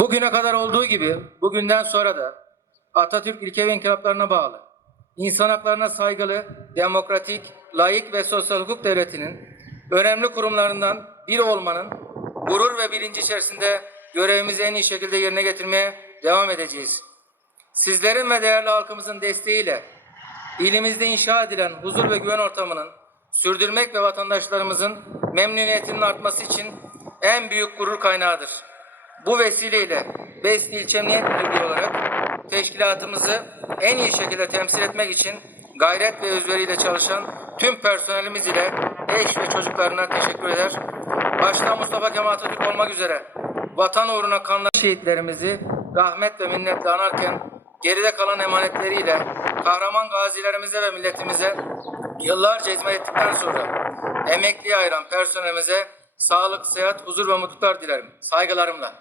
Bugüne kadar olduğu gibi bugünden sonra da Atatürk ilke ve inkılaplarına bağlı, insan haklarına saygılı, demokratik, layık ve sosyal hukuk devletinin önemli kurumlarından biri olmanın gurur ve bilinci içerisinde görevimizi en iyi şekilde yerine getirmeye devam edeceğiz. Sizlerin ve değerli halkımızın desteğiyle ilimizde inşa edilen huzur ve güven ortamının sürdürmek ve vatandaşlarımızın memnuniyetinin artması için en büyük gurur kaynağıdır. Bu vesileyle Besni İlçe Emniyet Müdürlüğü olarak teşkilatımızı en iyi şekilde temsil etmek için gayret ve özveriyle çalışan tüm personelimiz ile eş ve çocuklarına teşekkür eder. Başta Mustafa Kemal Atatürk olmak üzere vatan uğruna kanlı şehitlerimizi rahmet ve minnetle anarken geride kalan emanetleriyle kahraman gazilerimize ve milletimize yıllarca hizmet ettikten sonra emekliye ayıran personelimize sağlık, sıhhat, huzur ve mutluluklar dilerim. Saygılarımla.